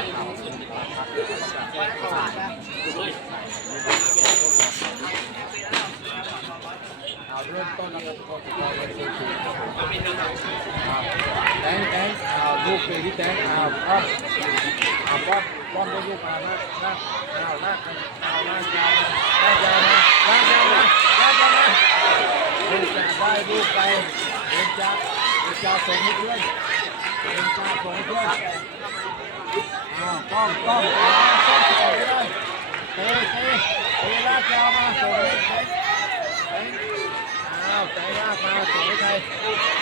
เอาเริ่มต้นนะครับทุกคนแตงแตงเอาลูกไปที่แตงเอาป้อมเอาป้อมป้อมลูกมานะนะเอานะเอาหน้ายาวนะหน้ายาวนะหน้ายาวนะหน้ายาวนะลูกจะได้ลูกไปเอ็นจ้าเอ็นจ้าส่งให้เพื่อนเอ็นจ้าส่งให้เพื่อน อ้าวป้อมป้อมอ้าวป้อมส่งไปเลยเตะเตะเตะลากยาวมาส่งให้เตะเตะอ้าวแตงลากมาสวยไทย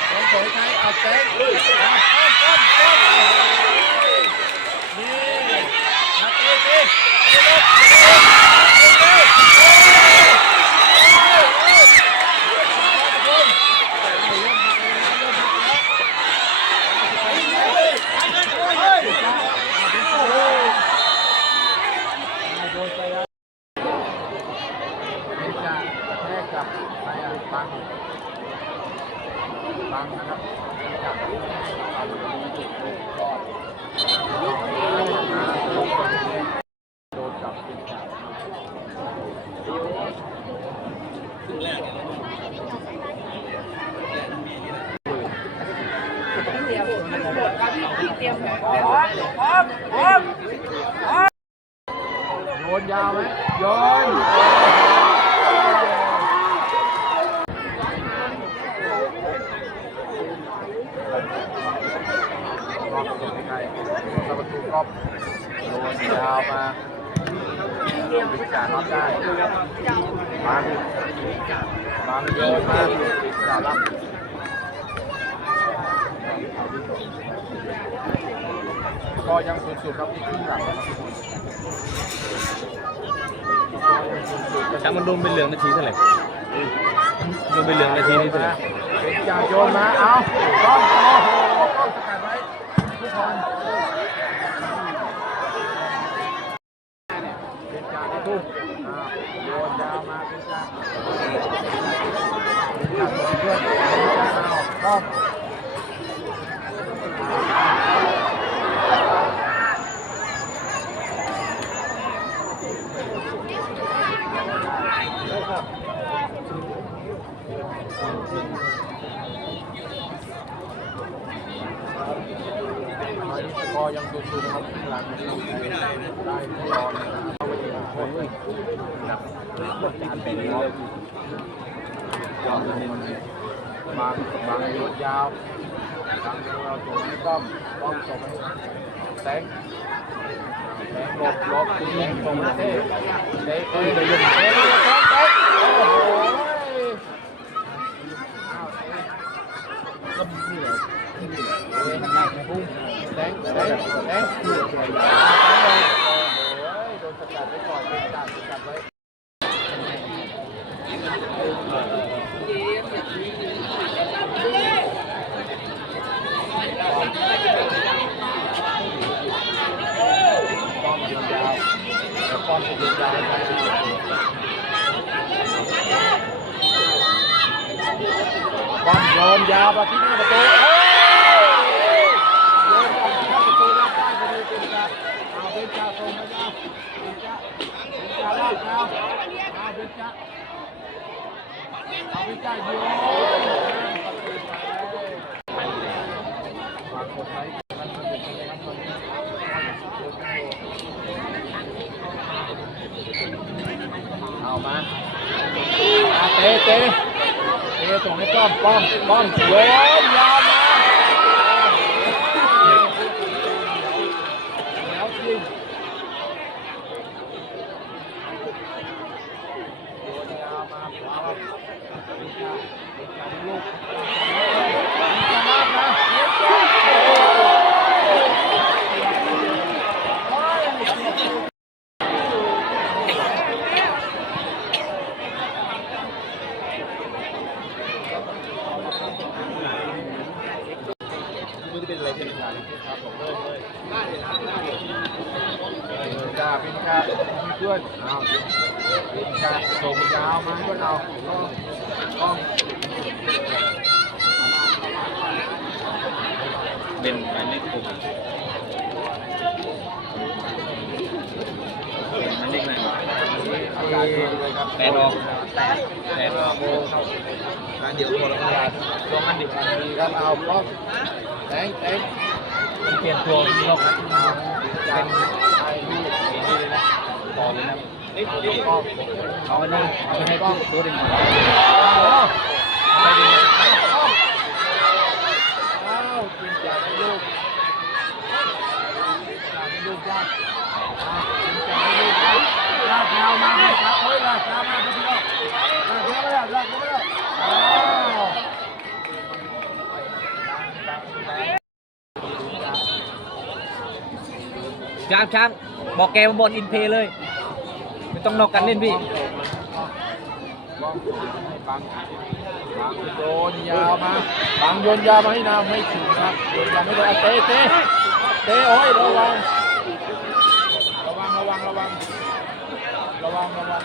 แตงสวยไทยเอาเตงเอาป้อมป้อมป้อมโอ้โหนี่มาเตีตีตีเลยโดนไปแล้ว นี่จะแค่กับใครอะบังบังนะครับจับเอาดูจุดเลยก่อนโดนจับติดจับ โยนยาวไหมโยนรอบส่งให้ใครตะประตูกอบโยนยาวมาปิดการรับได้บางบางโยนมาปิดการรับ ก็ยังสุดๆครับที่ครึ่งหลังนะครับช่างมันรวมเป็นเหลืองนาทีเท่าไหร่รวมเป็นเหลืองนาทีนี่เท่าไหร่เป็นจ่าโยนมา เอาต้องโอ้โหต้องสกัดไว้ทุกคนเป็นจ่าที่ทุ่มอ่าโยนยาวมาเป็นจ่าเป็นจ่าส่งเพื่อนเป็นจ่าเอาต้องมาดิส กอร์ยังสูงๆนะครับข้างหลังได้ได้รอนะครับเอาไปยิงคนเลยนะครับการเป็นรอบบางบางโยนยาวบางโยนเราส่งให้ป้อมป้อมส่งให้แตงแตงหลบหลบแตงส่งให้เต้เต้เอ้ยเดี๋ยวยิงเต้เต้เต้โอ้โหอ้าวเต้ ก็นี่แหละ เอ้ย ทำงานในพุ่งแตงแตง เอามาเตะเตะเตะส่งให้ป้อมป้อมป้อมสวยยาม Đang nhiều một là cho ăn được thì các ao có đấy đấy tiền chùa đi không tiền ai đi đi đi còn đi năm đi đi con con đi hai con tôi đi Ra sao mà, ra ơi, ra sao mà, ra sao mà, ra sao mà, ra sao mà, ช้างช้างบอกแกมาบอลอินเพเลย ไม่ต้องนอกกันเล่นพี่บังโยนยาวมาบังโยนยาวมาให้นาไม่ถึงครับโยนยาไม่โดนเตะเตะเตะโอ้ยระวังระวังระวังระวังระวังระวัง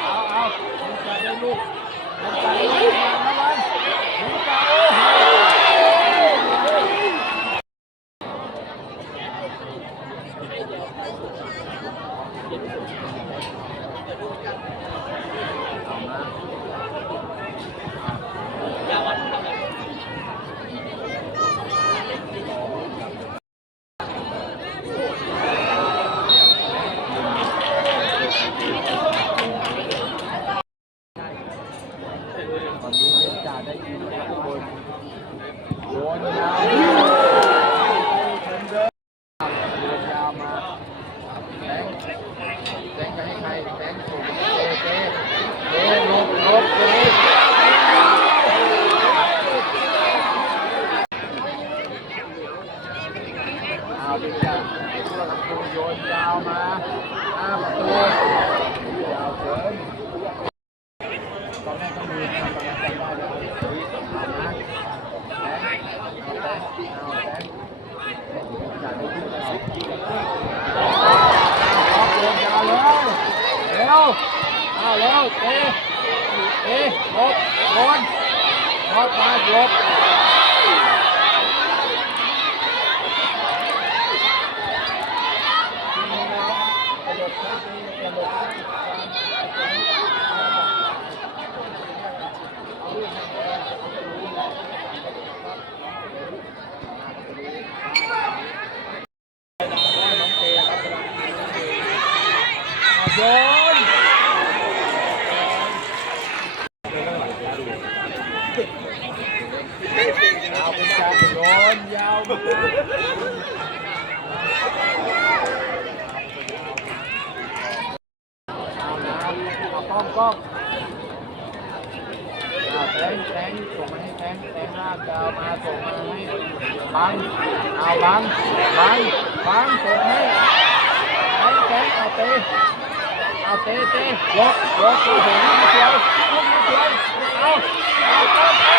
เอาเอาจะได้ลูกจะได้ลูก เร็วเอาเร็วเตะเตะลบโดนเข้าไปลบ ôm dao con con tén tén cùng anh tén tén ra chờ mà cùng anh bắn nào bắn bắn bắn cùng anh tén tén ao tê ao tê tê lót lót cùng anh nó chơi nó chơi nó chơi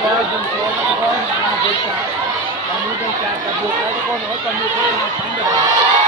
Thank you.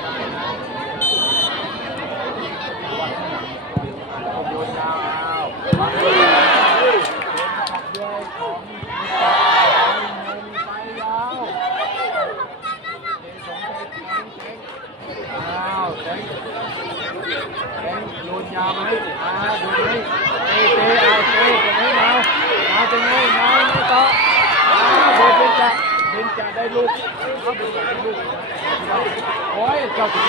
จะได้ลูกเข้าไปได้ลูกโอ้ยกับนี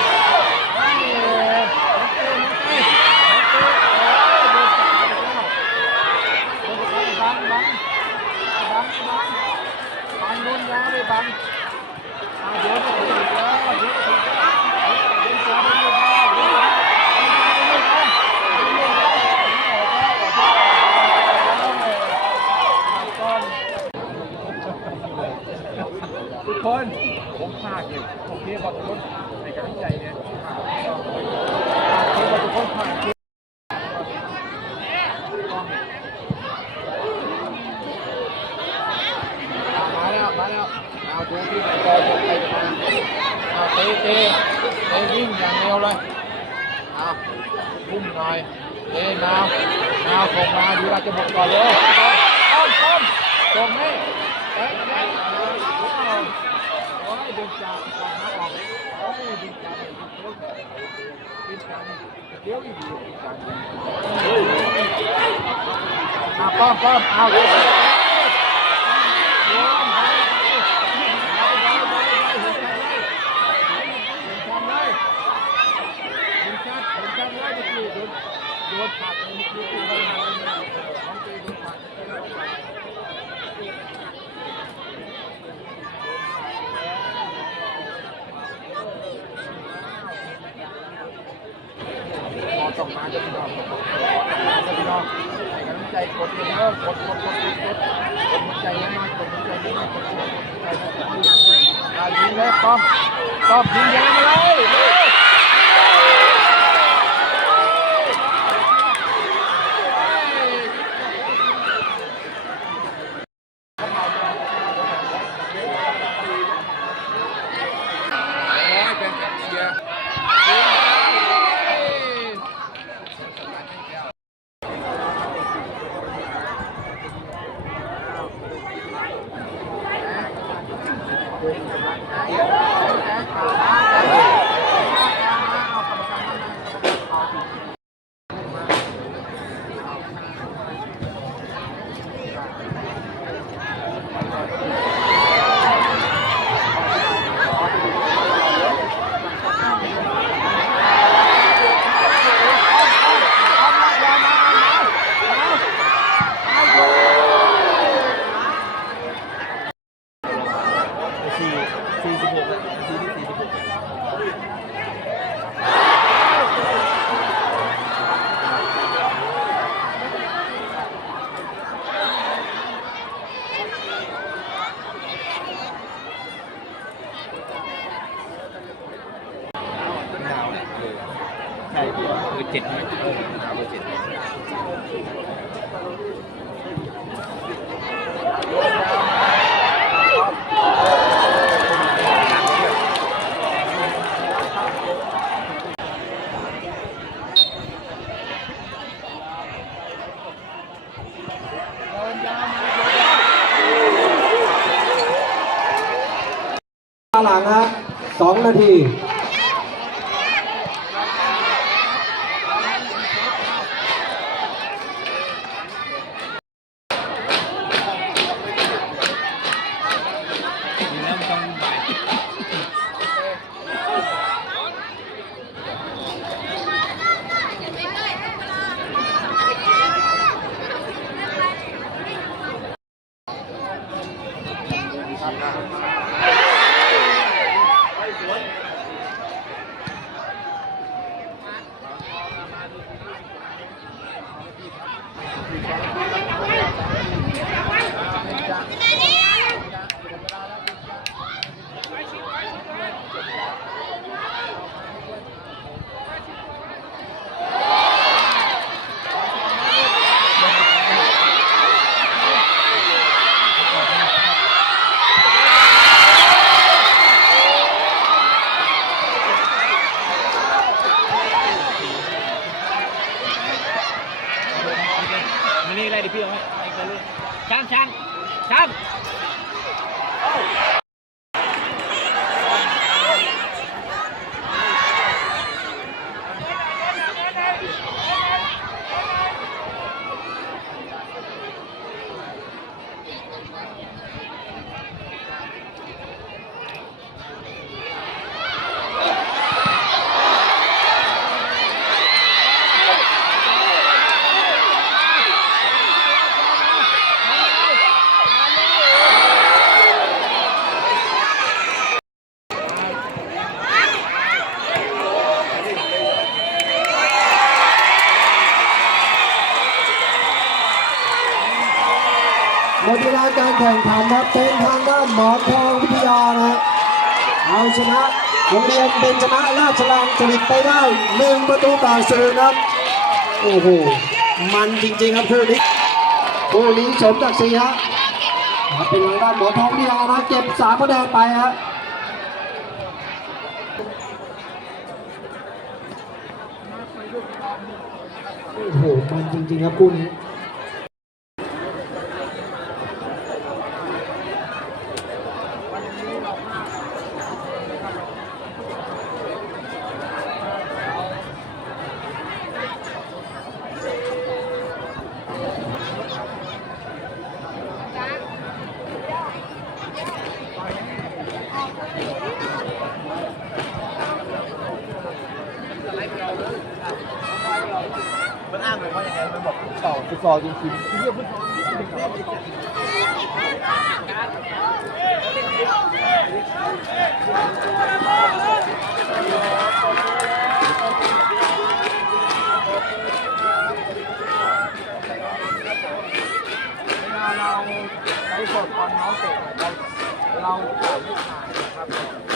่บังบังบังบังบังนุ่นบังบังบังบังเดี๋ยวเดี๋ยวเดี๋ยว คนผมพลาดอยู่ยผมเรียกว่าทุกคนในการวิจัยเนี่ยเรีกว่าทุกคลาดมาแล้วไหแล้วเอาเตะเตะเตะวิ่งอย่างเร็วเลยเอาพุ่งหน่อยเตะนาวนาวส่งมาดูราจะบอกก่อนเลย Pam, pam, pam. สองนาที อยู่แล้วมันต้องบ่าย มานี่อะไรดิพี่เอาไว้ไอ้กันเลยช่างช่างช่าง หมดเวลาการแข่งขันนะเป็นทางด้านหมอนทองวิทยานะเอาชนะ โรงเรียนเป็นชนะราชลางจริตไปได้หนึ่งประตูต่อศูนย์ครับ โอ้โห มันจริงๆครับคู่นี้คู่นี้สมศักดิ์ศรีฮะเป็นทางด้านหมอทองวิทยานะเก็บสามคะแนนไปฮะโอ้โห มันจริงๆครับคู่นี้อ้างเลยว่าอย่างไง มันบอฟุตซอลจริงๆที่เรียกฟุตซอลเราไลฟ์สดตอนน้องเตะเราเราถ่ผ่ายนะครับ